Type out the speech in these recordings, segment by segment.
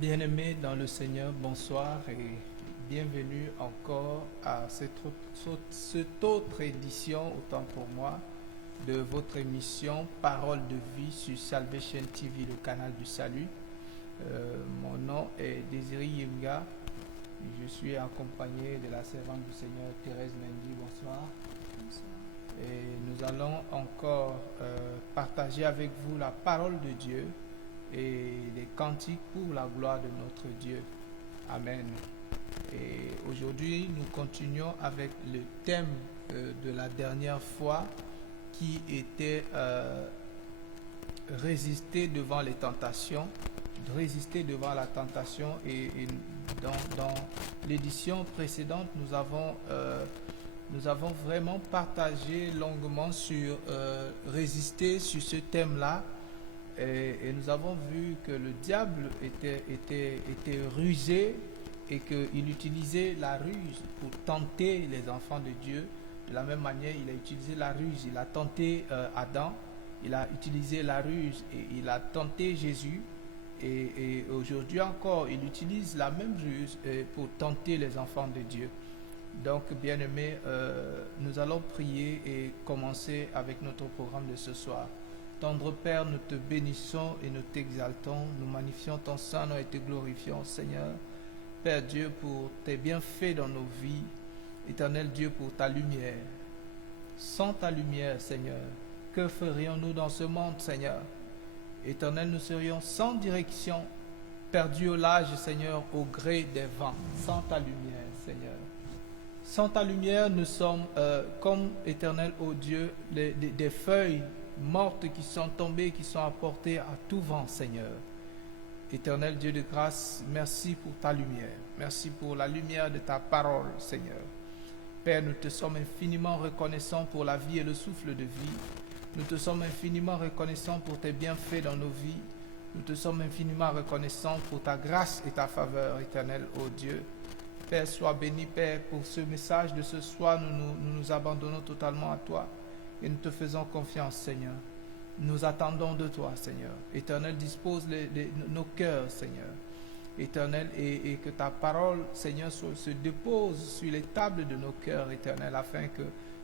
Bien-aimés dans le Seigneur, bonsoir et bienvenue encore à cette autre édition, autant pour moi, de votre émission Parole de vie sur Salvation TV, le canal du salut. Mon nom est Désiré Yemga. Je suis accompagné de la servante du Seigneur Thérèse Mendy. Bonsoir. Bonsoir. Et nous allons encore partager avec vous la parole de Dieu et les cantiques pour la gloire de notre Dieu. Amen. Et aujourd'hui, nous continuons avec le thème de la dernière fois qui était résister devant les tentations, résister devant la tentation. Et dans l'édition précédente, nous avons vraiment partagé longuement sur résister sur ce thème-là. Et nous avons vu que le diable était rusé et qu'il utilisait la ruse pour tenter les enfants de Dieu. De la même manière, il a utilisé la ruse. Il a tenté Adam, il a utilisé la ruse et il a tenté Jésus. Et aujourd'hui encore, il utilise la même ruse pour tenter les enfants de Dieu. Donc, bien-aimés, nous allons prier et commencer avec notre programme de ce soir. Tendre Père, nous te bénissons et nous t'exaltons. Nous magnifions ton Saint-Nom et te glorifions, Seigneur. Père Dieu, pour tes bienfaits dans nos vies. Éternel Dieu, pour ta lumière. Sans ta lumière, Seigneur, que ferions-nous dans ce monde, Seigneur? Éternel, nous serions sans direction, perdus au large, Seigneur, au gré des vents. Sans ta lumière, Seigneur. Sans ta lumière, nous sommes comme, Éternel, ô Dieu, des feuilles mortes qui sont tombées, qui sont apportées à tout vent, Seigneur. Éternel Dieu de grâce, merci pour ta lumière. Merci pour la lumière de ta parole, Seigneur. Père, nous te sommes infiniment reconnaissants pour la vie et le souffle de vie. Nous te sommes infiniment reconnaissants pour tes bienfaits dans nos vies. Nous te sommes infiniment reconnaissants pour ta grâce et ta faveur, Éternel, ô Dieu. Père, sois béni, Père, pour ce message de ce soir. Nous nous abandonnons totalement à toi. Et nous te faisons confiance, Seigneur. Nous attendons de toi, Seigneur. Éternel, dispose nos cœurs, Seigneur. Éternel, et que ta parole, Seigneur, se dépose sur les tables de nos cœurs, Éternel, afin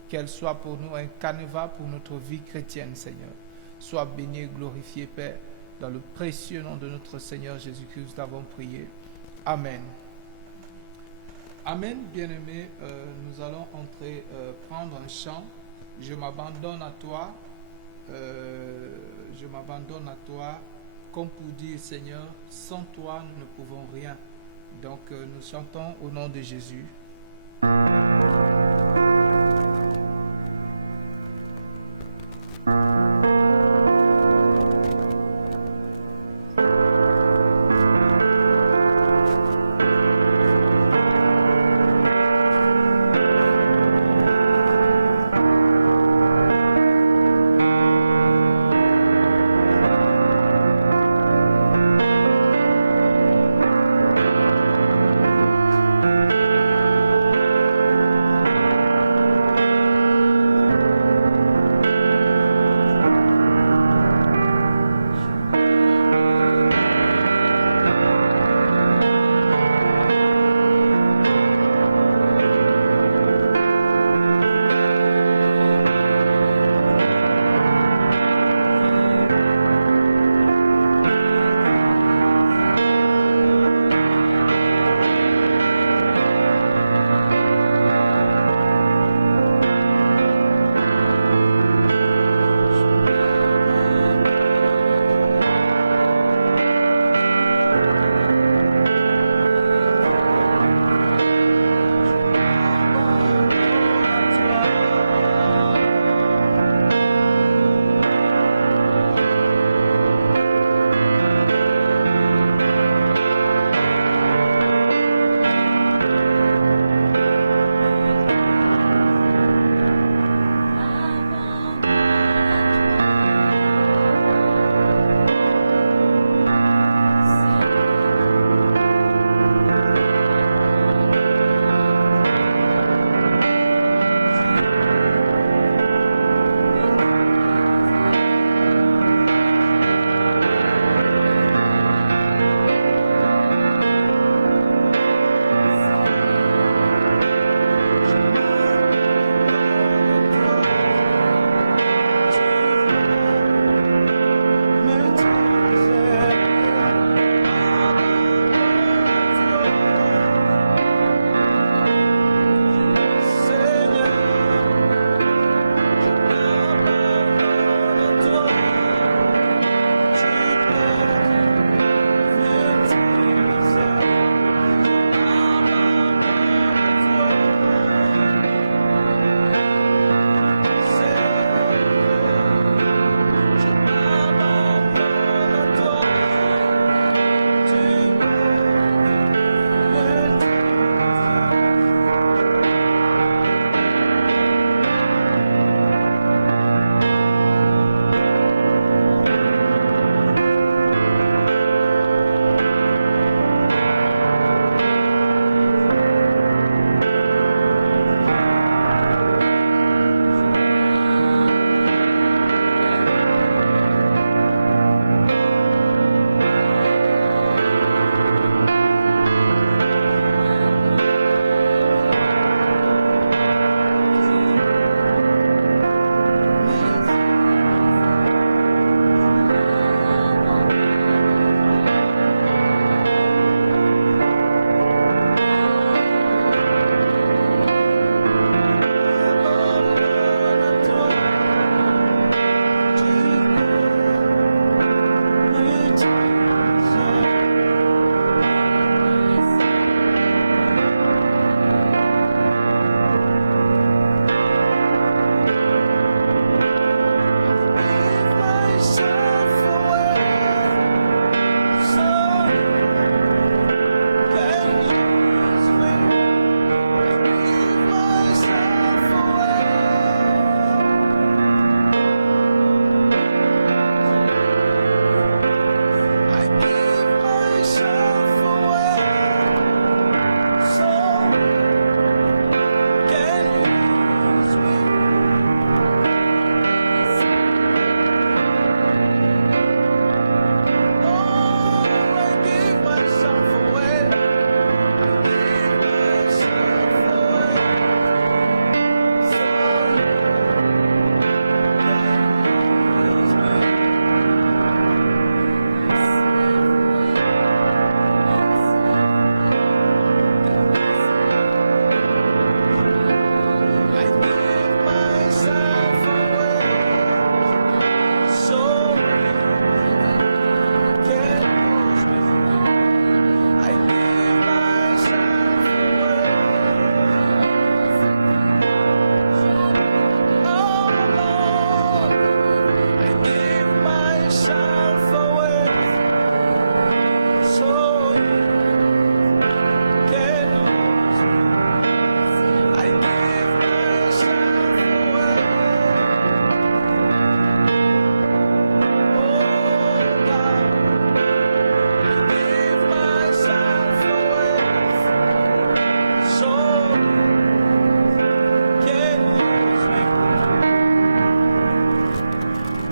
qu'elle soit pour nous un canevas pour notre vie chrétienne, Seigneur. Sois béni et glorifié, Père, dans le précieux nom de notre Seigneur Jésus-Christ, nous avons prié. Amen. Amen, bien-aimés. Nous allons prendre un chant. Je m'abandonne à toi, comme pour dire, Seigneur, sans toi, nous ne pouvons rien. Donc, nous chantons au nom de Jésus.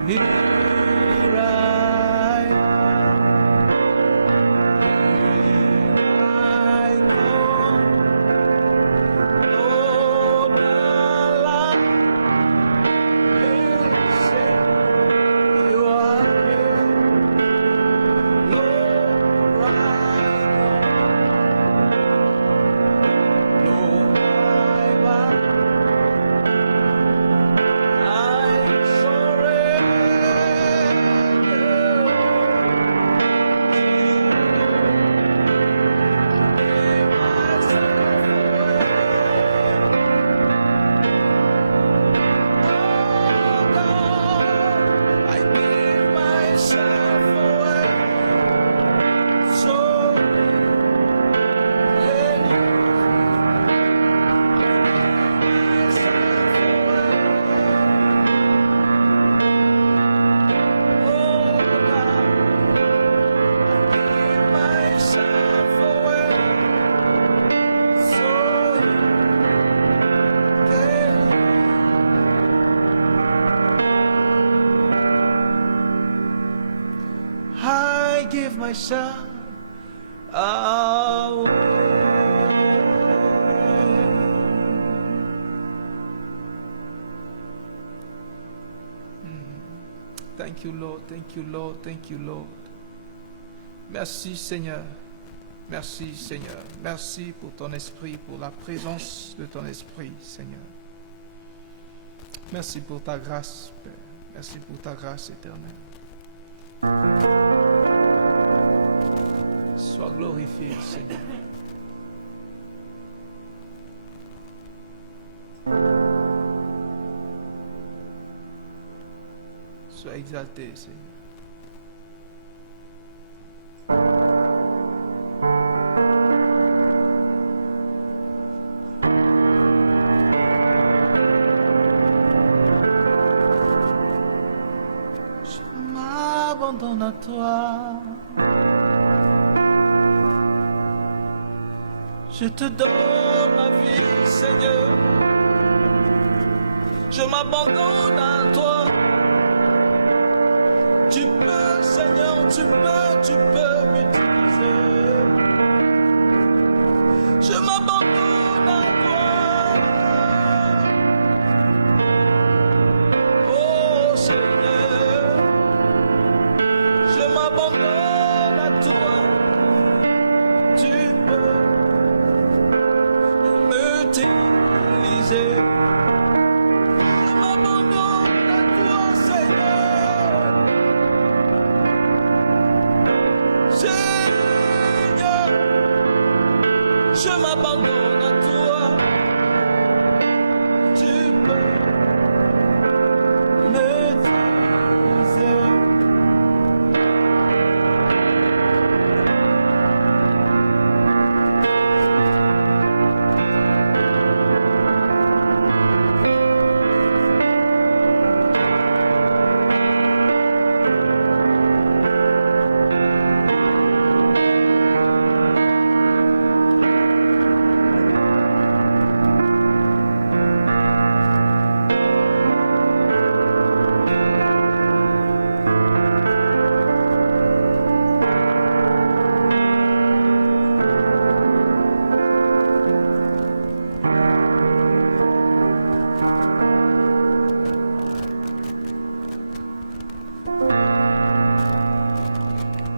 Here I come. Lord, my life is in your hand. Lord, I come. Lord, I surrender to you. Give myself away. Oh God, I give myself away. So can you myself away? Oh God, I give myself away. So can you? I give myself Thank you, Lord. Thank you, Lord. Thank you, Lord. Merci, Seigneur. Merci, Seigneur. Merci pour ton esprit, pour la présence de ton esprit, Seigneur. Merci pour ta grâce, Père. Merci pour ta grâce éternelle. Sois glorifié, Seigneur. Sois exalté, Seigneur. Je m'abandonne à toi. Je te donne ma vie, Seigneur. Je m'abandonne à toi. Tu peux, Seigneur, tu peux m'utiliser. Je m'abandonne à toi. Oh Seigneur, je m'abandonne à toi. Tu peux m'utiliser. Je m'abandonne à toi, Seigneur. Seigneur, je m'abandonne à toi. Tu peux m'utiliser.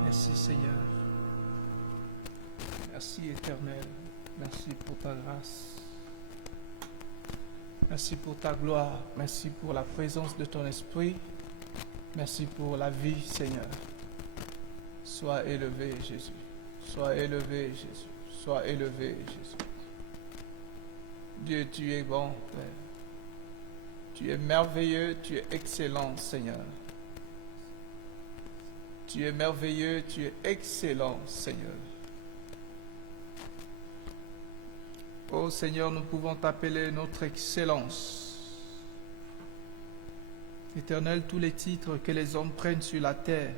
Merci Seigneur. Merci Éternel. Merci pour ta grâce. Merci pour ta gloire. Merci pour la présence de ton esprit. Merci pour la vie, Seigneur. Sois élevé, Jésus. Sois élevé, Jésus. Sois élevé, Jésus. Dieu, tu es bon, Père. Tu es merveilleux, tu es excellent, Seigneur. Tu es merveilleux, tu es excellent, Seigneur. Oh Seigneur, nous pouvons t'appeler notre excellence. Éternel, tous les titres que les hommes prennent sur la terre,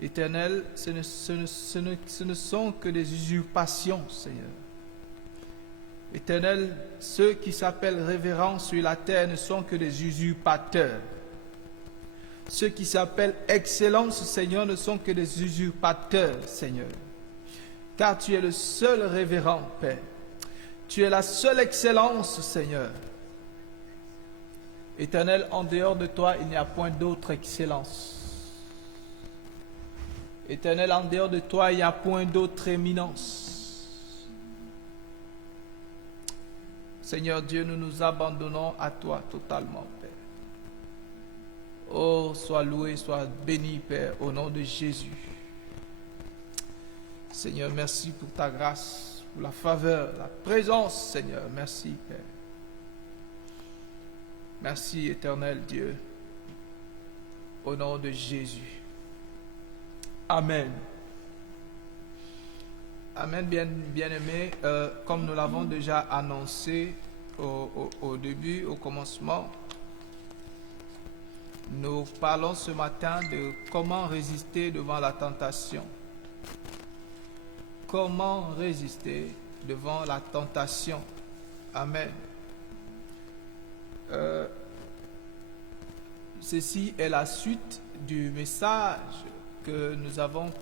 Éternel, ce ne sont que des usurpations, Seigneur. Éternel, ceux qui s'appellent révérends sur la terre ne sont que des usurpateurs. Ceux qui s'appellent excellence, Seigneur, ne sont que des usurpateurs, Seigneur. Car tu es le seul révérend, Père. Tu es la seule excellence, Seigneur. Éternel, en dehors de toi, il n'y a point d'autre excellence. Éternel, en dehors de toi, il n'y a point d'autre éminence. Seigneur Dieu, nous nous abandonnons à toi totalement, Père. Oh, sois loué, sois béni, Père, au nom de Jésus. Seigneur, merci pour ta grâce, pour la faveur, la présence, Seigneur. Merci, Père. Merci, éternel Dieu, au nom de Jésus. Amen. Amen, bien-aimés. Comme nous l'avons déjà annoncé au début, au commencement, nous parlons ce matin de comment résister devant la tentation. Comment résister devant la tentation. Amen. Ceci est la suite du message que nous avons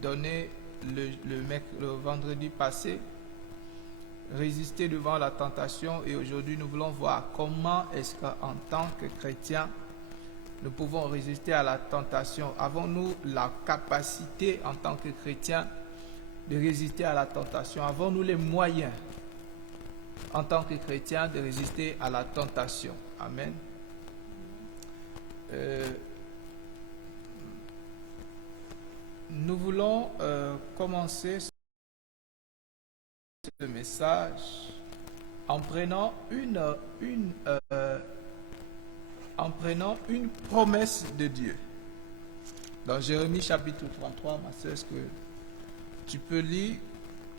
donné le vendredi passé, résister devant la tentation, et aujourd'hui nous voulons voir comment est-ce qu'en tant que chrétiens nous pouvons résister à la tentation. Avons-nous la capacité en tant que chrétiens de résister à la tentation? Avons-nous les moyens en tant que chrétiens de résister à la tentation? Amen. Nous voulons commencer ce message en prenant une promesse de Dieu. Dans Jérémie chapitre 33, ma soeur, est-ce que tu peux lire?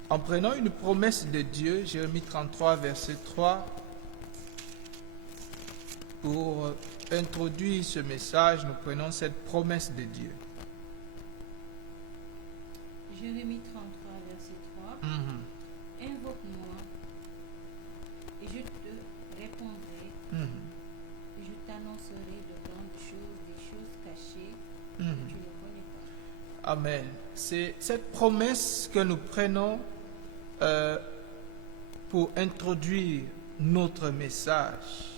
En prenant une promesse de Dieu, Jérémie 33, verset 3, pour introduire ce message, nous prenons cette promesse de Dieu. Jérémie 33, verset 3. Invoque-moi et je te répondrai. Et je t'annoncerai de grandes choses, des choses cachées que tu ne connais pas. Amen. C'est cette promesse que nous prenons pour introduire notre message.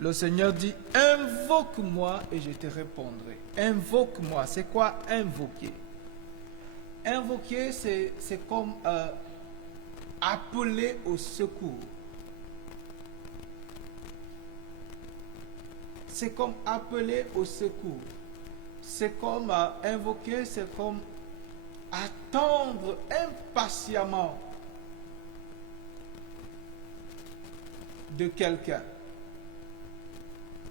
Le Seigneur dit, invoque-moi et je te répondrai. Invoque-moi. C'est quoi invoquer? Invoquer, c'est comme appeler au secours. C'est comme appeler au secours. C'est comme invoquer, c'est comme attendre impatiemment de quelqu'un.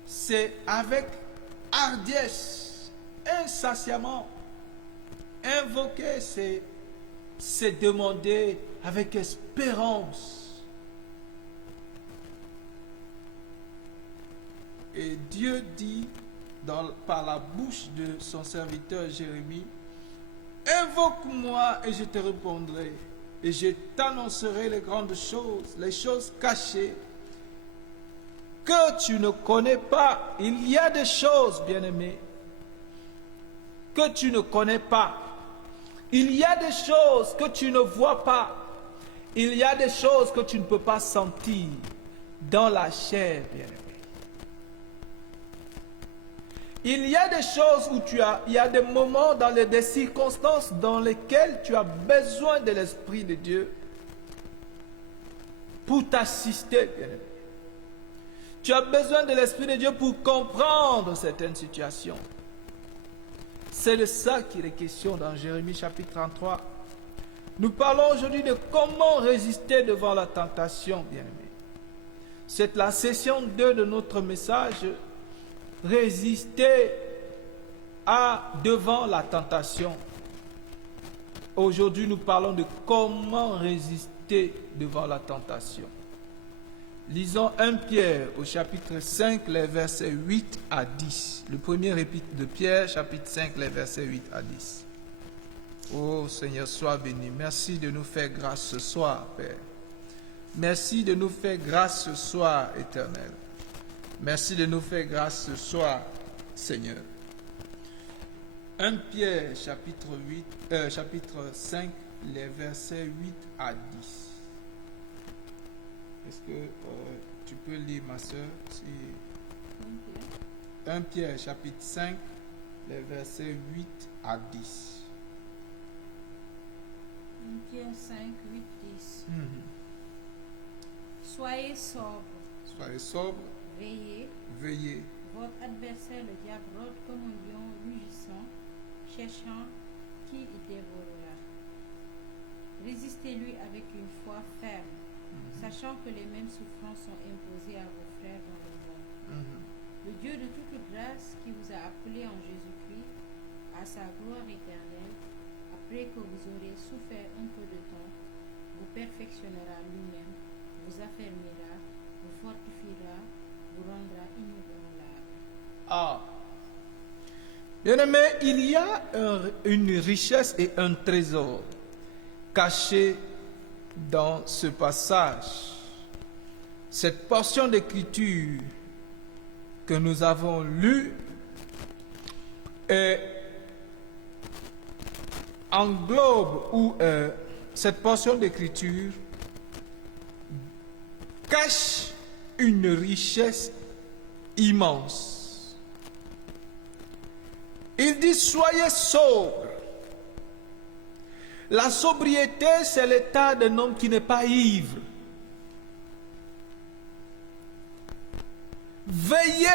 C'est avec hardiesse, insatiemment. Invoquer, c'est demander avec espérance. Et Dieu dit par la bouche de son serviteur Jérémie, invoque-moi et je te répondrai, et je t'annoncerai les grandes choses, les choses cachées que tu ne connais pas. Il y a des choses, bien-aimés, que tu ne connais pas. Il y a des choses que tu ne vois pas. Il y a des choses que tu ne peux pas sentir dans la chair, bien-aimé. Il y a des choses où il y a des moments, des circonstances dans lesquelles tu as besoin de l'Esprit de Dieu pour t'assister, bien-aimé. Tu as besoin de l'Esprit de Dieu pour comprendre certaines situations. C'est de ça qu'il est question dans Jérémie chapitre 33. Nous parlons aujourd'hui de comment résister devant la tentation, bien-aimé. C'est la session 2 de notre message, résister devant la tentation. Aujourd'hui, nous parlons de comment résister devant la tentation. Lisons 1 Pierre au chapitre 5, les versets 8 à 10. Le premier épître de Pierre, chapitre 5, les versets 8 à 10. Oh Seigneur, sois béni. Merci de nous faire grâce ce soir, Père. Merci de nous faire grâce ce soir, Éternel. Merci de nous faire grâce ce soir, Seigneur. 1 Pierre, chapitre 5, les versets 8 à 10. Est-ce que tu peux lire, ma soeur? Si... 1 Pierre, chapitre 5, les versets 8 à 10. 1 Pierre 5, 8, 10. Soyez sobres. Soyez sobres. Veillez. Veillez. Votre adversaire, le diable, rôde comme un lion rugissant, cherchant qui il dévorera. Résistez-lui avec une foi ferme, sachant que les mêmes souffrances sont imposées à vos frères dans le monde. Le Dieu de toute grâce qui vous a appelé en Jésus-Christ à sa gloire éternelle, après que vous aurez souffert un peu de temps, vous perfectionnera lui-même, vous affermira, vous fortifiera, vous rendra inébranlable. Ah. Bien-aimé, il y a une richesse et un trésor caché dans ce passage. Cette portion d'écriture que nous avons lue englobe ou cette portion d'écriture cache une richesse immense. Il dit: soyez sobres. La sobriété, c'est l'état d'un homme qui n'est pas ivre. Veillez.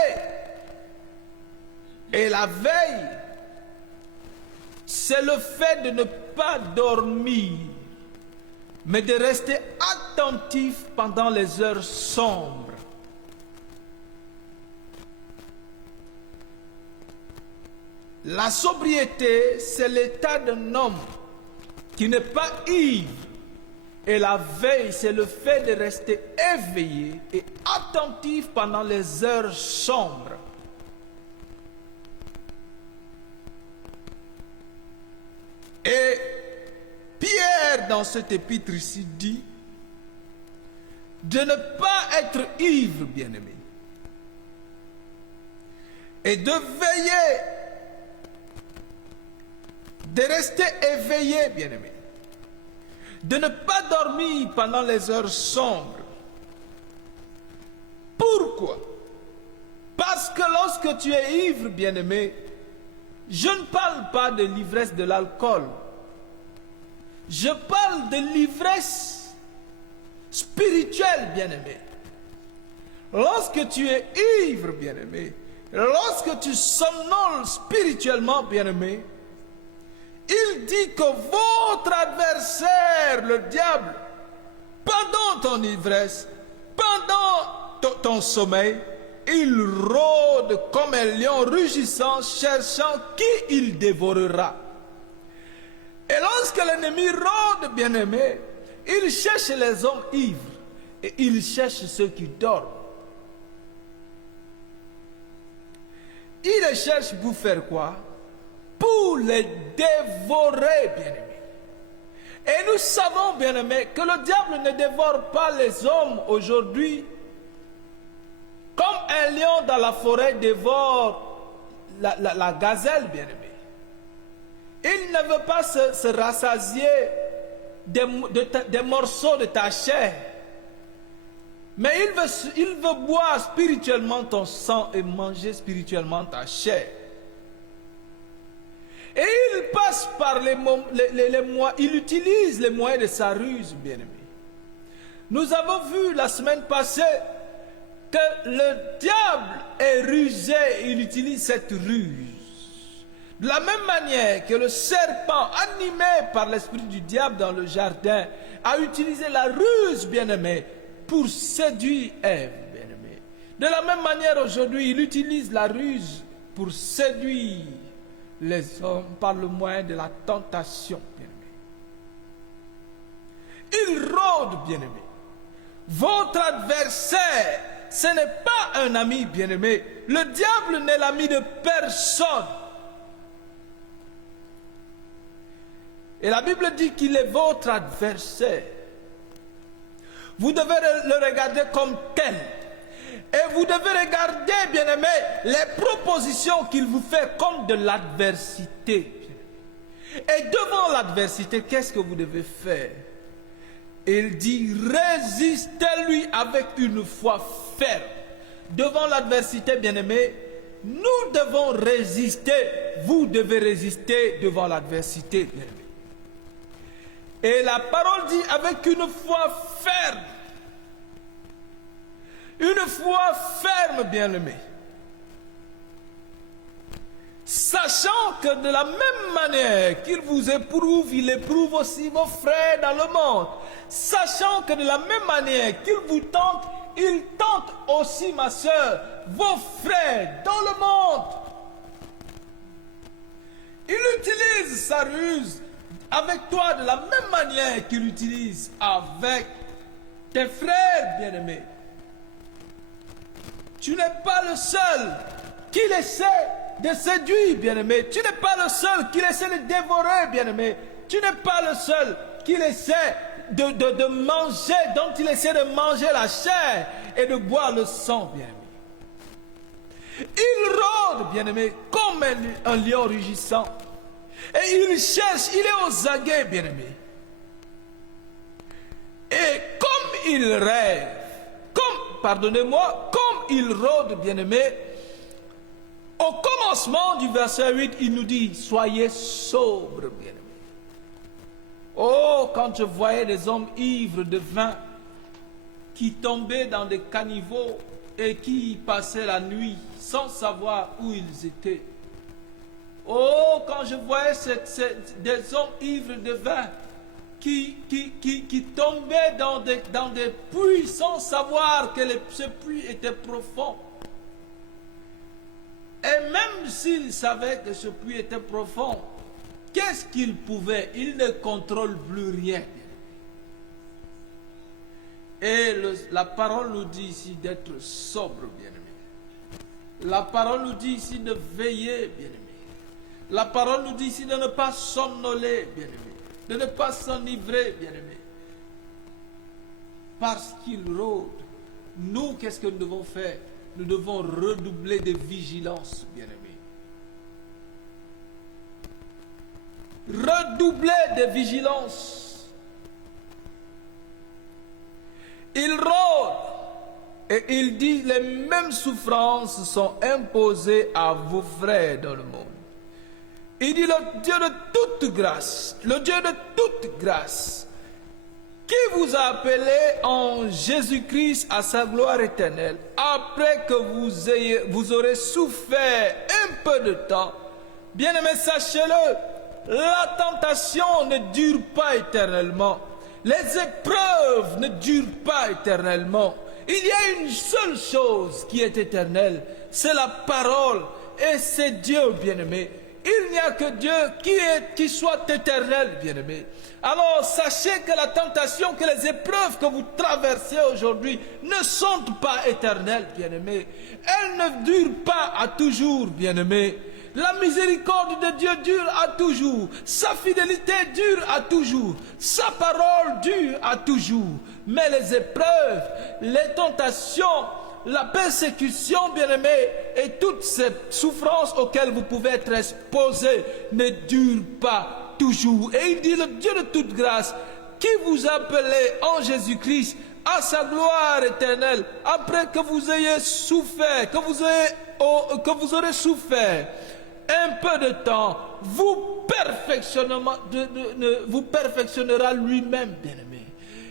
Et la veille, c'est le fait de ne pas dormir, mais de rester attentif pendant les heures sombres. La sobriété, c'est l'état d'un homme qui n'est pas ivre. Et la veille, c'est le fait de rester éveillé et attentif pendant les heures sombres. Et Pierre, dans cette épître ici, dit de ne pas être ivre, bien-aimé, et de veiller, de rester éveillé, bien-aimé, de ne pas dormir pendant les heures sombres. Pourquoi? Parce que lorsque tu es ivre, bien-aimé, je ne parle pas de l'ivresse de l'alcool. Je parle de l'ivresse spirituelle, bien-aimé. Lorsque tu es ivre, bien-aimé, lorsque tu somnoles spirituellement, bien-aimé, il dit que votre adversaire, le diable, pendant ton ivresse, pendant ton sommeil, il rôde comme un lion rugissant, cherchant qui il dévorera. Et lorsque l'ennemi rôde, bien-aimé, il cherche les hommes ivres et il cherche ceux qui dorment. Il les cherche pour faire quoi? Pour les dévorer, bien-aimés. Et nous savons, bien-aimés, que le diable ne dévore pas les hommes aujourd'hui comme un lion dans la forêt dévore la gazelle, bien-aimé. Il ne veut pas se rassasier des morceaux de ta chair, mais il veut boire spirituellement ton sang et manger spirituellement ta chair. Et il passe par les moyens, il utilise les moyens de sa ruse, bien-aimé. Nous avons vu la semaine passée que le diable est rusé, il utilise cette ruse. De la même manière que le serpent, animé par l'esprit du diable dans le jardin, a utilisé la ruse, bien-aimé, pour séduire Ève, bien-aimé. De la même manière, aujourd'hui, il utilise la ruse pour séduire les hommes par le moyen de la tentation, bien-aimé. Il rôde, bien-aimé. Votre adversaire, ce n'est pas un ami, bien-aimé. Le diable n'est l'ami de personne. Et la Bible dit qu'il est votre adversaire. Vous devez le regarder comme tel. Et vous devez regarder, bien-aimés, les propositions qu'il vous fait comme de l'adversité. Et devant l'adversité, qu'est-ce que vous devez faire? Il dit, résistez-lui avec une foi ferme. Devant l'adversité, bien-aimés, nous devons résister. Vous devez résister devant l'adversité, bien-aimés. Et la parole dit avec une foi ferme. Une foi ferme, bien-aimés. Sachant que de la même manière qu'il vous éprouve, il éprouve aussi vos frères dans le monde. Sachant que de la même manière qu'il vous tente, il tente aussi, ma soeur, vos frères dans le monde. Il utilise sa ruse avec toi de la même manière qu'il utilise avec tes frères bien-aimés. Tu n'es pas le seul qu'il essaie de séduire, bien-aimé. Tu n'es pas le seul qu'il essaie de dévorer, bien-aimé. Tu n'es pas le seul qu'il essaie de manger, dont il essaie de manger la chair et de boire le sang, bien-aimé. Il rôde, bien-aimé, comme un lion rugissant. Et il cherche, il est aux aguets, bien-aimé. Et comme il rêve, comme il rôde, bien-aimé, au commencement du verset 8, il nous dit, soyez sobres, bien-aimé. Oh, quand je voyais des hommes ivres de vin qui tombaient dans des caniveaux et qui passaient la nuit sans savoir où ils étaient. Oh, quand je voyais des hommes ivres de vin qui tombaient dans des puits sans savoir que ce puits était profond. Et même s'ils savaient que ce puits était profond, qu'est-ce qu'ils pouvaient? Ils ne contrôlent plus rien. Et la parole nous dit ici d'être sobre, bien-aimé. La parole nous dit ici de veiller, bien-aimé. La parole nous dit ici de ne pas somnoler, bien-aimé. De ne pas s'enivrer, bien-aimé. Parce qu'il rôde. Nous, qu'est-ce que nous devons faire? Nous devons redoubler de vigilance, bien-aimé. Redoubler de vigilance. Il rôde et il dit les mêmes souffrances sont imposées à vos frères dans le monde. Il dit le Dieu de toute grâce, le Dieu de toute grâce, qui vous a appelé en Jésus-Christ à sa gloire éternelle, après que vous aurez souffert un peu de temps. Bien-aimés, sachez-le, la tentation ne dure pas éternellement. Les épreuves ne durent pas éternellement. Il y a une seule chose qui est éternelle, c'est la parole, et c'est Dieu, bien-aimé. Il n'y a que Dieu qui soit éternel, bien-aimé. Alors, sachez que la tentation, que les épreuves que vous traversez aujourd'hui ne sont pas éternelles, bien-aimé. Elles ne durent pas à toujours, bien-aimé. La miséricorde de Dieu dure à toujours. Sa fidélité dure à toujours. Sa parole dure à toujours. Mais les épreuves, les tentations, la persécution, bien-aimé, et toutes ces souffrances auxquelles vous pouvez être exposés ne durent pas toujours. Et il dit, le Dieu de toute grâce, qui vous a appelé en Jésus-Christ à sa gloire éternelle, après que vous ayez souffert, que vous aurez souffert un peu de temps, vous perfectionnera lui-même, bien-aimé.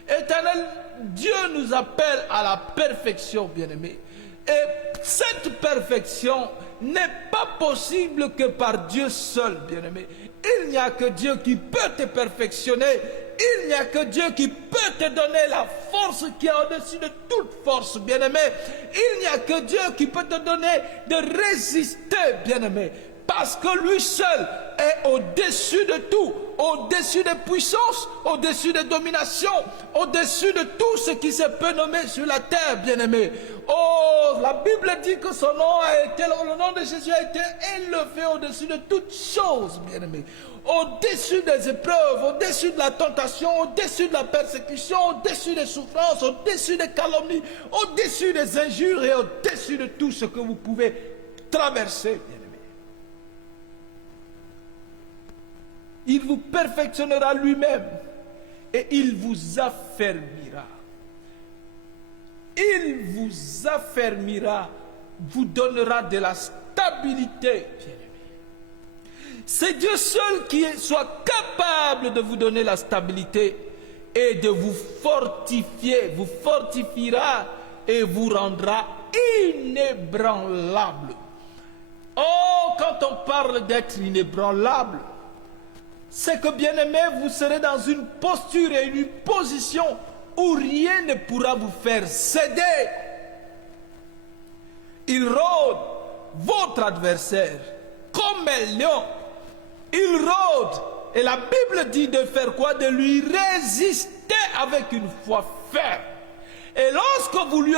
Éternel, Dieu nous appelle à la perfection, bien-aimé. Et cette perfection n'est pas possible que par Dieu seul, bien-aimé. Il n'y a que Dieu qui peut te perfectionner. Il n'y a que Dieu qui peut te donner la force qui est au-dessus de toute force, bien-aimé. Il n'y a que Dieu qui peut te donner de résister, bien-aimé. parce que lui seul est au-dessus de tout, au-dessus des puissances, au-dessus des dominations, au-dessus de tout ce qui se peut nommer sur la terre, bien-aimé. Oh, la Bible dit que son nom le nom de Jésus a été élevé au-dessus de toutes choses, bien-aimé. Au-dessus des épreuves, au-dessus de la tentation, au-dessus de la persécution, au-dessus des souffrances, au-dessus des calomnies, au-dessus des injures et au-dessus de tout ce que vous pouvez traverser, bien-aimé. Il vous perfectionnera lui-même et il vous affermira. Il vous affermira, vous donnera de la stabilité, bien-aimé. C'est Dieu seul qui soit capable de vous donner la stabilité et de vous fortifier, vous fortifiera et vous rendra inébranlable. Oh, quand on parle d'être inébranlable, c'est que, bien-aimé, vous serez dans une posture et une position où rien ne pourra vous faire céder. Il rôde votre adversaire comme un lion. Il rôde, et la Bible dit de faire quoi? De lui résister avec une foi ferme. Et lorsque vous lui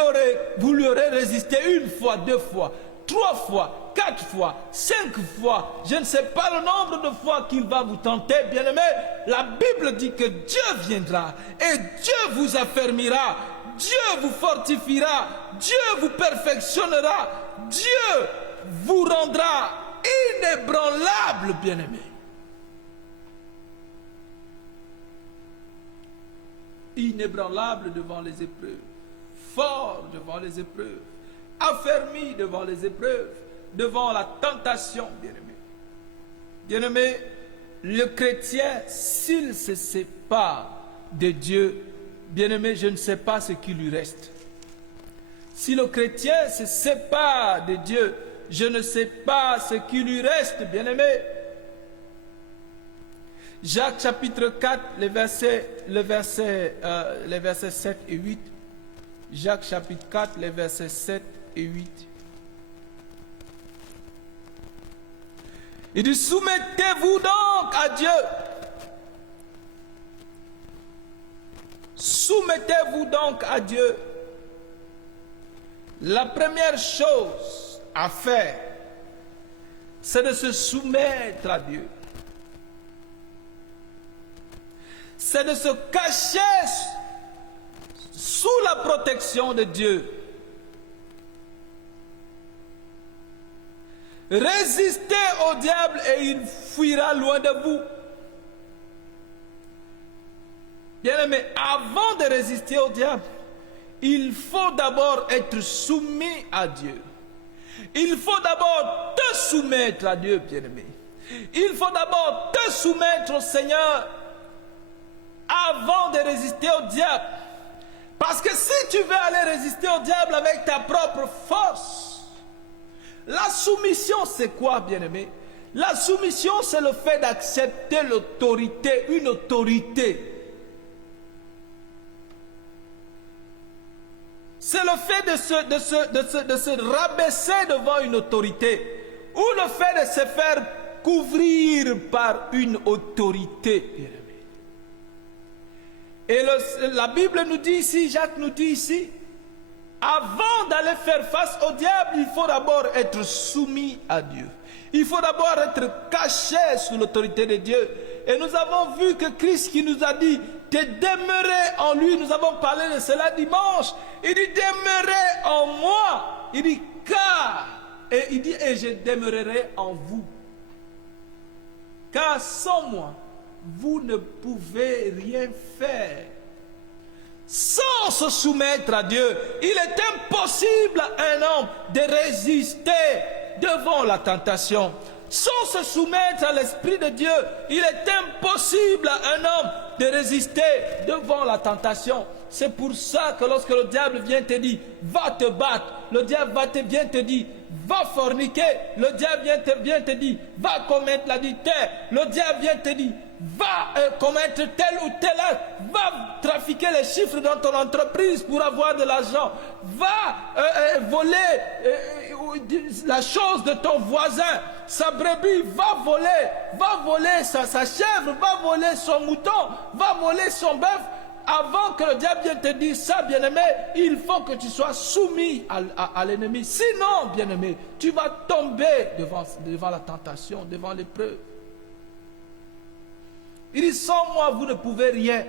aurez résisté une fois, deux fois, trois fois, 4 fois, 5 fois, je ne sais pas le nombre de fois qu'il va vous tenter, bien-aimé, la Bible dit que Dieu viendra et Dieu vous affermira, Dieu vous fortifiera, Dieu vous perfectionnera, Dieu vous rendra inébranlable, bien-aimé. Inébranlable devant les épreuves, fort devant les épreuves, affermi devant les épreuves, devant la tentation, bien-aimé. Bien-aimé, le chrétien, s'il se sépare de Dieu, bien-aimé, je ne sais pas ce qui lui reste. Si le chrétien se sépare de Dieu, je ne sais pas ce qui lui reste, bien-aimé. Jacques chapitre 4, les versets 7 et 8. Jacques chapitre 4, les versets 7 et 8. Il dit, soumettez-vous donc à Dieu. Soumettez-vous donc à Dieu. La première chose à faire, c'est de se soumettre à Dieu. C'est de se cacher sous la protection de Dieu. Résistez au diable et il fuira loin de vous. Bien-aimé, avant de résister au diable, il faut d'abord être soumis à Dieu. Il faut d'abord te soumettre à Dieu, bien-aimé. Il faut d'abord te soumettre au Seigneur avant de résister au diable. Parce que si tu veux aller résister au diable avec ta propre force, la soumission, c'est quoi, bien-aimé? La soumission, c'est le fait d'accepter l'autorité, une autorité. C'est le fait de se rabaisser devant une autorité, ou le fait de se faire couvrir par une autorité, bien-aimé. Et la Bible nous dit ici, Jacques nous dit ici, avant d'aller faire face au diable, il faut d'abord être soumis à Dieu. Il faut d'abord être caché sous l'autorité de Dieu. Et nous avons vu que Christ qui nous a dit de demeurer en lui, nous avons parlé de cela dimanche. Il dit demeurez en moi. Il dit car, et il dit et je demeurerai en vous. Car sans moi, vous ne pouvez rien faire. Sans se soumettre à Dieu, il est impossible à un homme de résister devant la tentation. Sans se soumettre à l'Esprit de Dieu, il est impossible à un homme de résister devant la tentation. C'est pour ça que lorsque le diable vient te dire, va te battre, le diable vient te dire, va forniquer, le diable vient te dire, va commettre l'adultère, le diable vient te dire, va commettre tel ou tel acte, va trafiquer les chiffres dans ton entreprise pour avoir de l'argent, va voler la chose de ton voisin, sa brebis, va voler sa chèvre, va voler son mouton, va voler son bœuf. Avant que le diable vienne te dire ça, bien-aimé, il faut que tu sois soumis à l'ennemi. Sinon, bien-aimé, tu vas tomber devant la tentation, devant l'épreuve. Il dit, sans moi, vous ne pouvez rien.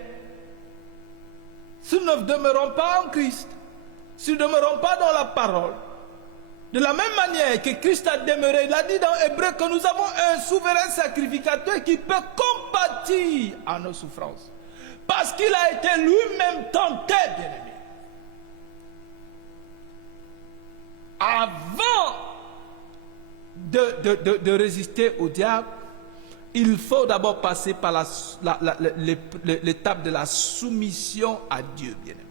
Si nous ne demeurons pas en Christ, si nous ne demeurons pas dans la parole, de la même manière que Christ a demeuré, il a dit dans Hébreu que nous avons un souverain sacrificateur qui peut compatir à nos souffrances. Parce qu'il a été lui-même tenté, bien-aimé. Avant de résister au diable, il faut d'abord passer par l'étape de la soumission à Dieu, bien-aimé.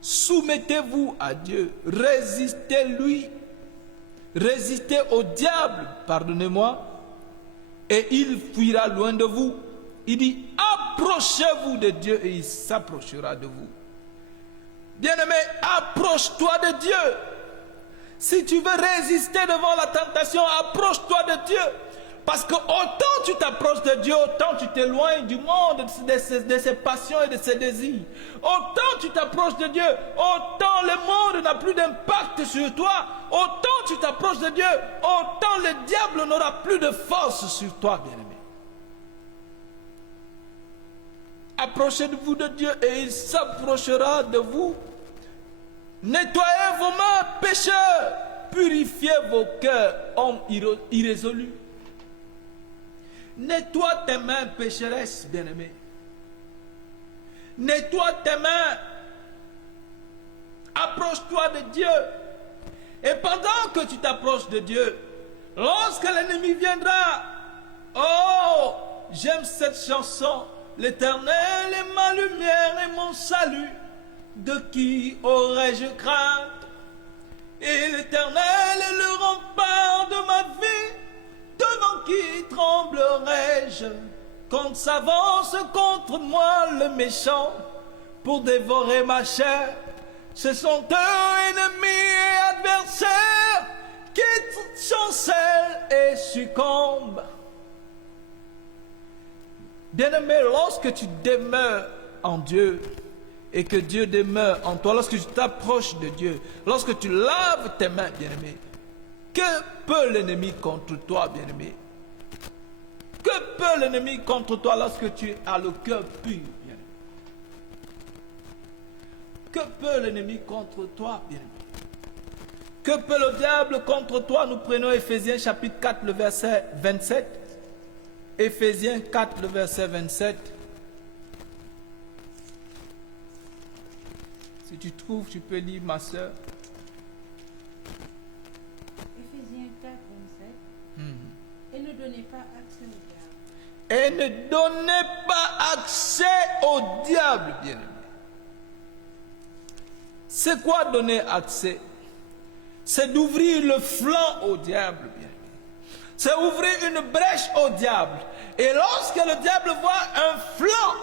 Soumettez-vous à Dieu, résistez-lui, résistez au diable, pardonnez-moi, et il fuira loin de vous. Il dit, approchez-vous de Dieu et il s'approchera de vous. Bien-aimé, approche-toi de Dieu. Si tu veux résister devant la tentation, approche-toi de Dieu. Parce que autant tu t'approches de Dieu, autant tu t'éloignes du monde, de ses passions et de ses désirs. Autant tu t'approches de Dieu, autant le monde n'a plus d'impact sur toi. Autant tu t'approches de Dieu, autant le diable n'aura plus de force sur toi, bien-aimé. Approchez-vous de Dieu et il s'approchera de vous. Nettoyez vos mains, pécheurs. Purifiez vos cœurs, hommes irrésolus. Nettoie tes mains, pécheresse, bien-aimée. Nettoie tes mains. Approche-toi de Dieu. Et pendant que tu t'approches de Dieu, lorsque l'ennemi viendra, oh, j'aime cette chanson. L'Éternel est ma lumière et mon salut. De qui aurais-je crainte? Et l'Éternel est le rempart de ma vie. Devant qui tremblerai-je quand s'avance contre moi le méchant pour dévorer ma chair? Ce sont eux, ennemis et adversaires, qui chancellent et succombent. Bien-aimé, lorsque tu demeures en Dieu et que Dieu demeure en toi, lorsque tu t'approches de Dieu, lorsque tu laves tes mains, bien-aimé, que peut l'ennemi contre toi, bien-aimé? Que peut l'ennemi contre toi lorsque tu as le cœur pur, bien-aimé? Que peut l'ennemi contre toi, bien-aimé? Que peut le diable contre toi? Nous prenons Éphésiens chapitre 4, le verset 27. Éphésiens 4, le verset 27. Si tu trouves, tu peux lire, ma soeur. Éphésiens 4, 27. Et ne donnez pas accès au diable. Et ne donnez pas accès au diable, bien-aimé. C'est quoi donner accès? C'est d'ouvrir le flanc au diable, bien-aimé. C'est ouvrir une brèche au diable. Et lorsque le diable voit un flanc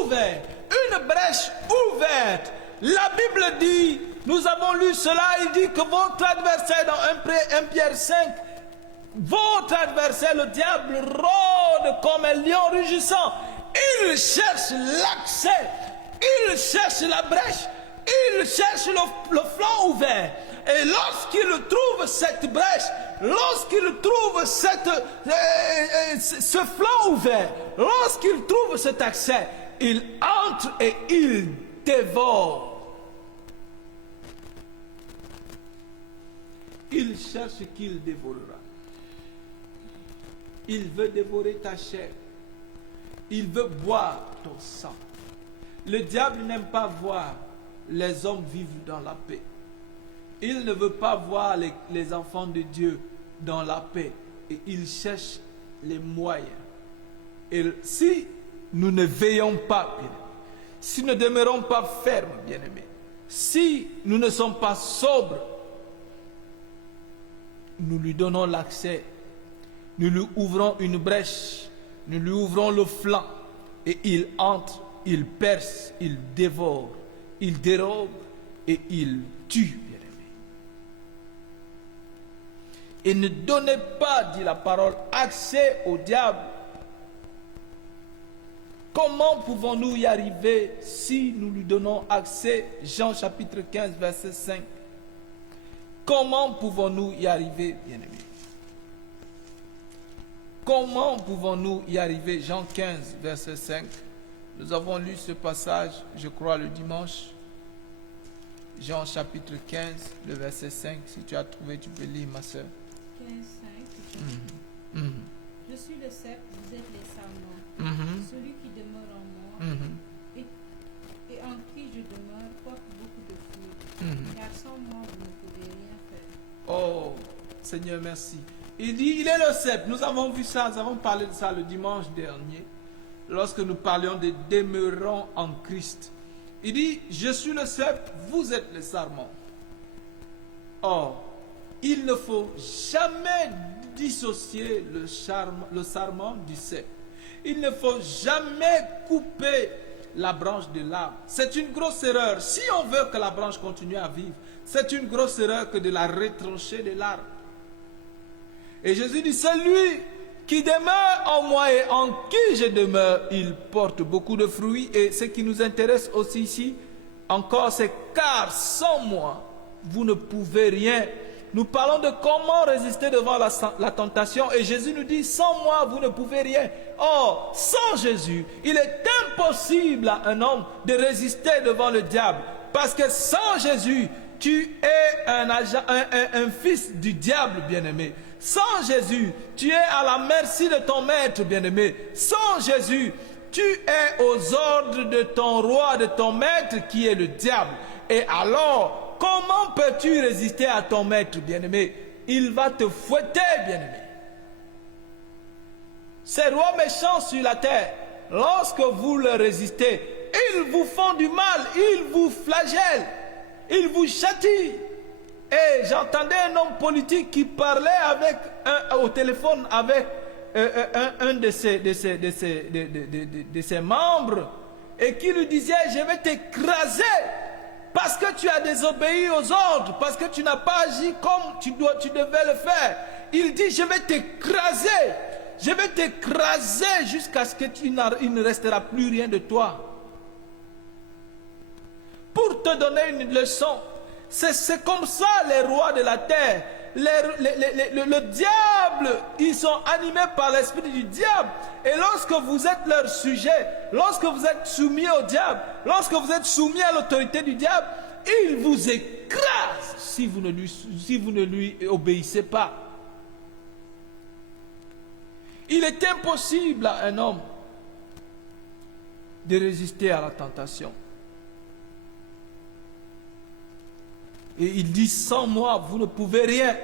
ouvert, une brèche ouverte, la Bible dit, nous avons lu cela, il dit que votre adversaire dans 1 Pierre 5, votre adversaire, le diable, rôde comme un lion rugissant. Il cherche l'accès, il cherche la brèche, il cherche le flanc ouvert. Et lorsqu'il trouve cette brèche, lorsqu'il trouve ce flanc ouvert, lorsqu'il trouve cet accès, il entre et il dévore. Il cherche qu'il dévorera. Il veut dévorer ta chair. Il veut boire ton sang. Le diable n'aime pas voir les hommes vivre dans la paix. Il ne veut pas voir les enfants de Dieu dans la paix. Et il cherche les moyens. Et si nous ne veillons pas, bien-aimés, si nous ne demeurons pas fermes, bien-aimés, si nous ne sommes pas sobres, nous lui donnons l'accès, nous lui ouvrons une brèche, nous lui ouvrons le flanc, et il entre, il perce, il dévore, il dérobe et il tue, bien-aimé. Et ne donnez pas, dit la parole, accès au diable. Comment pouvons-nous y arriver si nous lui donnons accès? Jean chapitre 15, verset 5. Comment pouvons-nous y arriver, bien-aimés? Comment pouvons-nous y arriver? Jean 15, verset 5. Nous avons lu ce passage, je crois, le dimanche. Jean chapitre 15, le verset 5. Si tu as trouvé, tu peux lire, ma soeur. 15, 5. Je suis le cep, vous êtes les sarments. Celui qui demeure en moi et en qui je demeure porte beaucoup de fruits. Car sans moi, vous ne pouvez rien faire. Oh, Seigneur, merci. Il dit, il est le cep. Nous avons vu ça, nous avons parlé de ça le dimanche dernier, lorsque nous parlions de demeurant en Christ. Il dit, je suis le cep, vous êtes les sarments. Or, il ne faut jamais dissocier le sarment du cep. Il ne faut jamais couper la branche de l'arbre. C'est une grosse erreur. Si on veut que la branche continue à vivre, c'est une grosse erreur que de la retrancher de l'arbre. Et Jésus dit, celui qui demeure en moi et en qui je demeure, il porte beaucoup de fruits. Et ce qui nous intéresse aussi ici, encore, c'est car sans moi, vous ne pouvez rien. Nous parlons de comment résister devant la tentation. Et Jésus nous dit, sans moi, vous ne pouvez rien. Or, sans Jésus, il est impossible à un homme de résister devant le diable. Parce que sans Jésus, tu es un fils du diable, bien-aimé. Sans Jésus, tu es à la merci de ton maître, bien-aimé. Sans Jésus, tu es aux ordres de ton roi, de ton maître, qui est le diable. Et alors, comment peux-tu résister à ton maître, bien-aimé? Il va te fouetter, bien-aimé. Ces rois méchants sur la terre, lorsque vous leur résistez, ils vous font du mal, ils vous flagellent, ils vous châtient. Et j'entendais un homme politique qui parlait au téléphone avec un de ses membres et qui lui disait, je vais t'écraser parce que tu as désobéi aux ordres, parce que tu n'as pas agi comme tu devais le faire. Il dit, je vais t'écraser jusqu'à ce qu'il ne restera plus rien de toi. Pour te donner une leçon, c'est comme ça les rois de la terre. Le diable, ils sont animés par l'esprit du diable. Et lorsque vous êtes leur sujet, lorsque vous êtes soumis au diable, lorsque vous êtes soumis à l'autorité du diable, il vous écrase si vous ne lui obéissez pas. Il est impossible à un homme de résister à la tentation. Et il dit, sans moi, vous ne pouvez rien.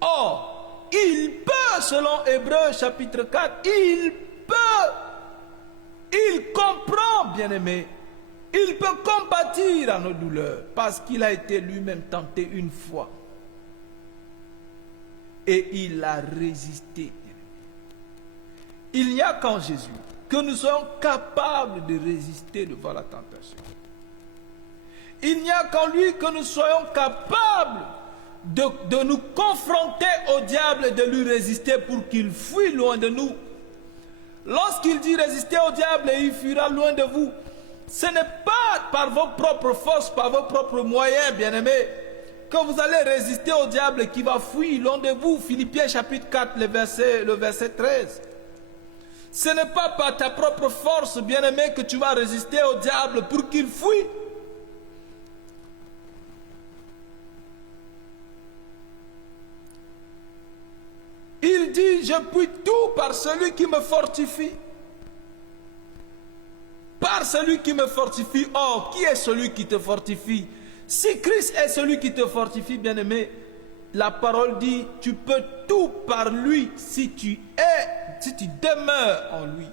Or, il peut, selon Hébreux chapitre 4, il comprend, bien-aimé, il peut compatir à nos douleurs, parce qu'il a été lui-même tenté une fois. Et il a résisté. Il n'y a qu'en Jésus que nous soyons capables de résister devant la tentation. Il n'y a qu'en lui que nous soyons capables de nous confronter au diable et de lui résister pour qu'il fuit loin de nous. Lorsqu'il dit résister au diable et il fuira loin de vous, ce n'est pas par vos propres forces, par vos propres moyens, bien-aimés, que vous allez résister au diable qui va fuir loin de vous. Philippiens chapitre 4, le verset 13. Ce n'est pas par ta propre force, bien-aimé, que tu vas résister au diable pour qu'il fuit. Il dit, je puis tout par celui qui me fortifie. Par celui qui me fortifie. Or, qui est celui qui te fortifie? Si Christ est celui qui te fortifie, bien-aimé, la parole dit, tu peux tout par lui si tu demeures en lui.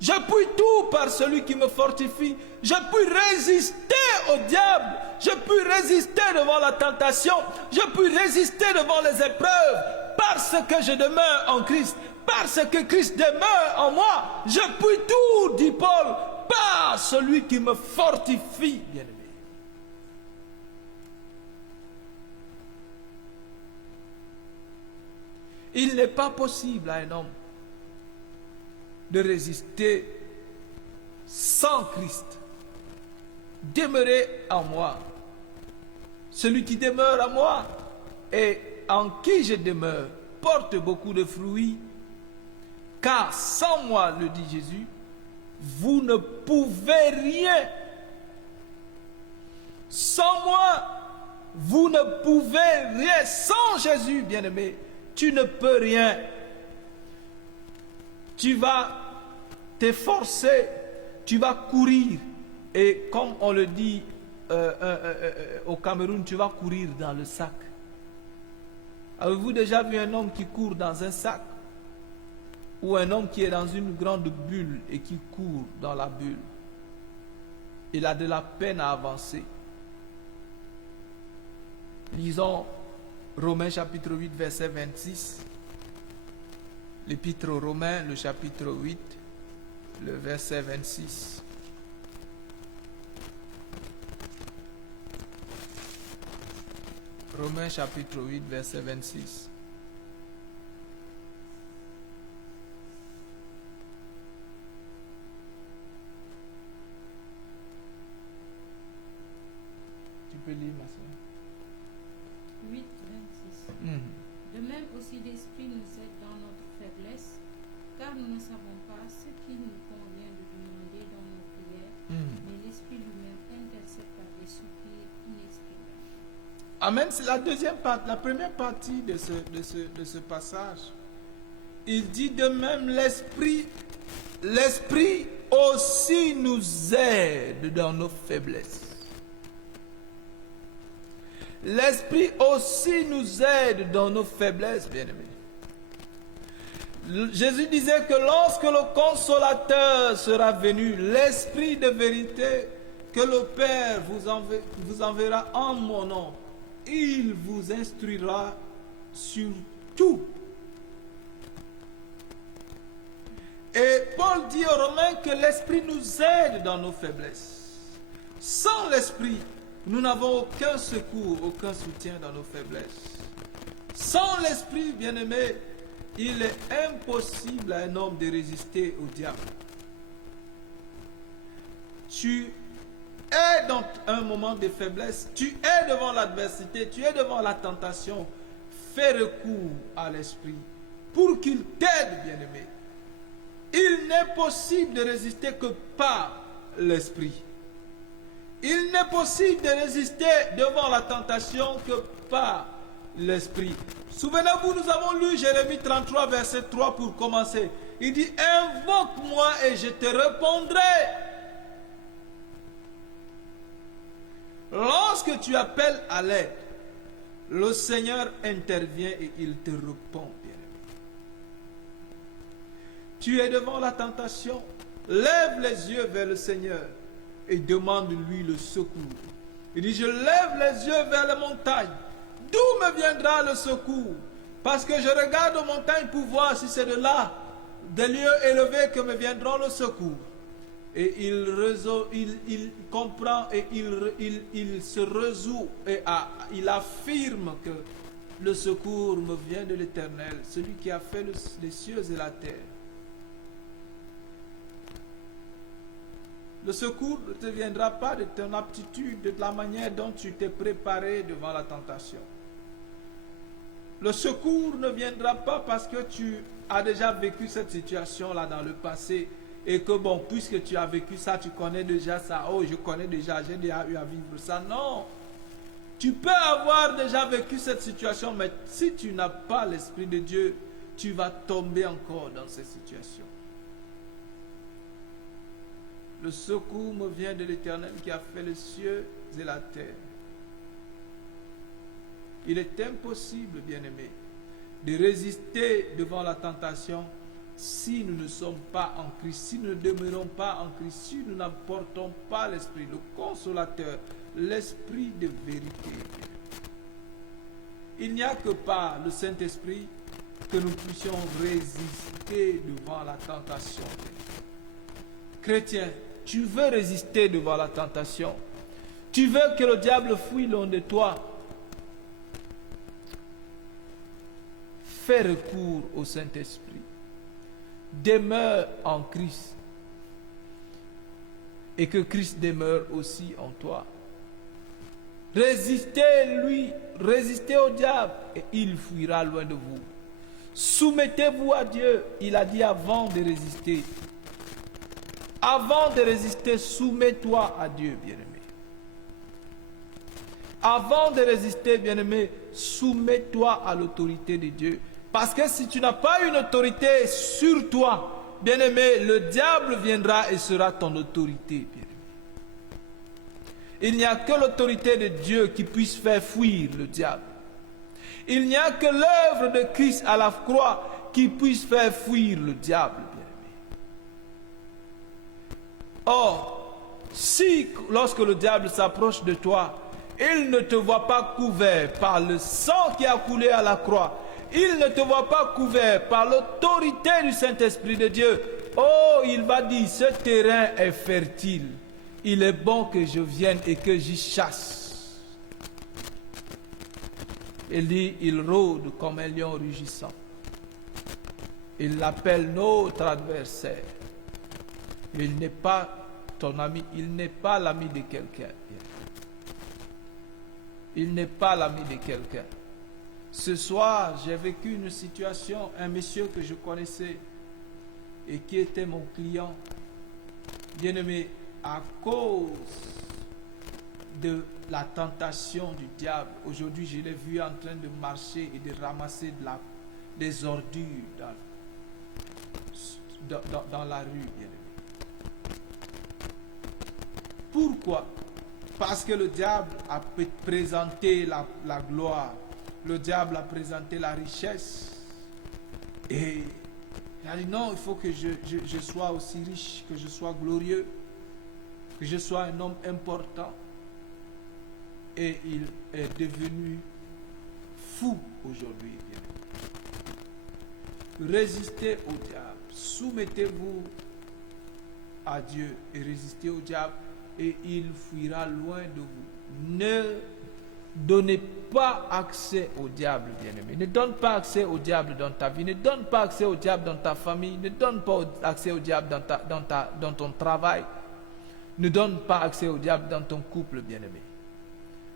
Je puis tout par celui qui me fortifie. Je puis résister au diable. Je puis résister devant la tentation. Je puis résister devant les épreuves. Parce que je demeure en Christ. Parce que Christ demeure en moi. Je puis tout, dit Paul, par celui qui me fortifie, bien-aimé. Il n'est pas possible à un homme de résister sans Christ. Demeurez en moi. Celui qui demeure en moi et en qui je demeure porte beaucoup de fruits, car sans moi, le dit Jésus, vous ne pouvez rien. Sans moi, vous ne pouvez rien. Sans Jésus, bien-aimé, tu ne peux rien. Tu vas t'efforcer, tu vas courir. Et comme on le dit au Cameroun, tu vas courir dans le sac. Avez-vous déjà vu un homme qui court dans un sac? Ou un homme qui est dans une grande bulle et qui court dans la bulle? Il a de la peine à avancer. Lisons Romains chapitre 8, verset 26. L'épître aux Romains, le chapitre 8, le verset 26. Romains chapitre 8, verset 26. Tu peux lire, ma soeur. 8, 26. De même aussi l'Esprit nous aide dans notre faiblesse, car nous ne savons pas ce qu'il nous convient de demander dans nos prières, mais l'Esprit lui-même intercède par des soupirs inexprimables. Amen. C'est la deuxième partie, la première partie de ce passage. Il dit de même l'Esprit aussi nous aide dans nos faiblesses. L'Esprit aussi nous aide dans nos faiblesses, bien-aimés. Jésus disait que lorsque le Consolateur sera venu, l'Esprit de vérité que le Père vous enverra en mon nom, il vous instruira sur tout. Et Paul dit aux Romains que l'Esprit nous aide dans nos faiblesses. Sans l'Esprit, nous n'avons aucun secours, aucun soutien dans nos faiblesses. Sans l'Esprit, bien-aimé, il est impossible à un homme de résister au diable. Tu es dans un moment de faiblesse, tu es devant l'adversité, tu es devant la tentation. Fais recours à l'Esprit pour qu'il t'aide, bien-aimé. Il n'est possible de résister que par l'Esprit. Il n'est possible de résister devant la tentation que par l'Esprit. Souvenez-vous, nous avons lu Jérémie 33, verset 3 pour commencer. Il dit, invoque-moi et je te répondrai. Lorsque tu appelles à l'aide, le Seigneur intervient et il te répond. Tu es devant la tentation, lève les yeux vers le Seigneur et demande-lui le secours. Il dit, je lève les yeux vers les montagnes. D'où me viendra le secours? Parce que je regarde aux montagnes pour voir si c'est de là, des lieux élevés, que me viendront le secours. Et il comprend et il se résout et il affirme que le secours me vient de l'Éternel, celui qui a fait les cieux et la terre. Le secours ne te viendra pas de ton aptitude, de la manière dont tu t'es préparé devant la tentation. Le secours ne viendra pas parce que tu as déjà vécu cette situation-là dans le passé et que bon, puisque tu as vécu ça, tu connais déjà ça. Oh, je connais déjà, j'ai déjà eu à vivre ça. Non. Tu peux avoir déjà vécu cette situation, mais si tu n'as pas l'Esprit de Dieu, tu vas tomber encore dans cette situation. Le secours me vient de l'Éternel qui a fait les cieux et la terre. Il est impossible, bien-aimés, de résister devant la tentation si nous ne sommes pas en Christ, si nous ne demeurons pas en Christ, si nous n'apportons pas l'Esprit, le Consolateur, l'Esprit de vérité. Il n'y a que par le Saint-Esprit que nous puissions résister devant la tentation. Chrétien, tu veux résister devant la tentation. Tu veux que le diable fuit loin de toi. fais recours au Saint-Esprit. Demeure en Christ. Et que Christ demeure aussi en toi. Résistez-lui, résistez au diable et il fuira loin de vous. Soumettez-vous à Dieu. Il a dit avant de résister. Avant de résister, soumets-toi à Dieu, bien-aimé. Avant de résister, bien-aimé, soumets-toi à l'autorité de Dieu. Parce que si tu n'as pas une autorité sur toi, bien-aimé, le diable viendra et sera ton autorité, bien-aimé. Il n'y a que l'autorité de Dieu qui puisse faire fuir le diable. Il n'y a que l'œuvre de Christ à la croix qui puisse faire fuir le diable, bien-aimé. Or, si lorsque le diable s'approche de toi, il ne te voit pas couvert par le sang qui a coulé à la croix, il ne te voit pas couvert par l'autorité du Saint-Esprit de Dieu, oh, il va dire, ce terrain est fertile. Il est bon que je vienne et que j'y chasse. Il dit, il rôde comme un lion rugissant. Il l'appelle notre adversaire. Il n'est pas ton ami, il n'est pas l'ami de quelqu'un. Il n'est pas l'ami de quelqu'un. Ce soir, j'ai vécu une situation, un monsieur que je connaissais et qui était mon client, bien-aimé, à cause de la tentation du diable. Aujourd'hui, je l'ai vu en train de marcher et de ramasser des ordures dans la rue, bien-aimé. Pourquoi? Parce que le diable a présenté la gloire. Le diable a présenté la richesse. Et il a dit non, il faut que je sois aussi riche, que je sois glorieux, que je sois un homme important. Et il est devenu fou aujourd'hui. Résistez au diable. Soumettez-vous à Dieu et résistez au diable et il fuira loin de vous. Ne donnez pas accès au diable, bien-aimé. Ne donne pas accès au diable dans ta vie. Ne donne pas accès au diable dans ta famille. Ne donne pas accès au diable dans ton travail. Ne donne pas accès au diable dans ton couple, bien-aimé.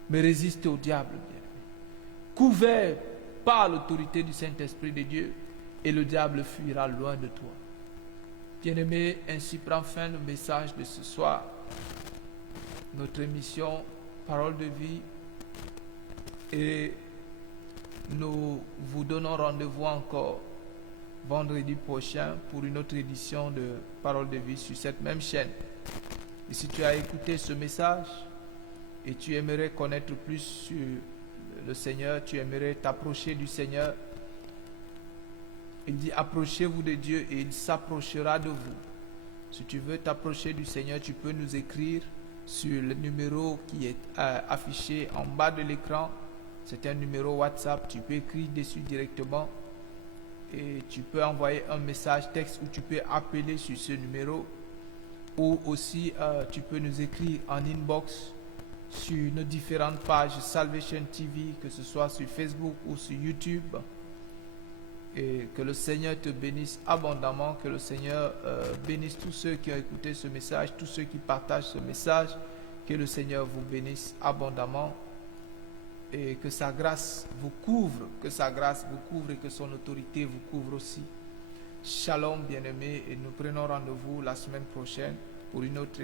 Mais résiste au diable, bien-aimé. Couvert par l'autorité du Saint-Esprit de Dieu et le diable fuira loin de toi. Bien-aimé, ainsi prend fin le message de ce soir. Notre émission Parole de vie. Et nous vous donnons rendez-vous encore vendredi prochain pour une autre édition de Parole de vie sur cette même chaîne. Et si tu as écouté ce message et tu aimerais connaître plus sur le Seigneur, tu aimerais t'approcher du Seigneur, il dit approchez-vous de Dieu et il s'approchera de vous. Si tu veux t'approcher du Seigneur, tu peux nous écrire sur le numéro qui est affiché en bas de l'écran. C'est un numéro WhatsApp, tu peux écrire dessus directement et tu peux envoyer un message texte ou tu peux appeler sur ce numéro ou aussi tu peux nous écrire en inbox sur nos différentes pages Salvation TV, que ce soit sur Facebook ou sur YouTube. Et que le Seigneur te bénisse abondamment, que le Seigneur bénisse tous ceux qui ont écouté ce message, tous ceux qui partagent ce message, que le Seigneur vous bénisse abondamment et que sa grâce vous couvre, que sa grâce vous couvre et que son autorité vous couvre aussi. Shalom bien-aimés, et nous prenons rendez-vous la semaine prochaine pour une autre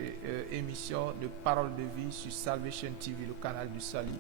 émission de Parole de vie sur Salvation TV, le canal du salut.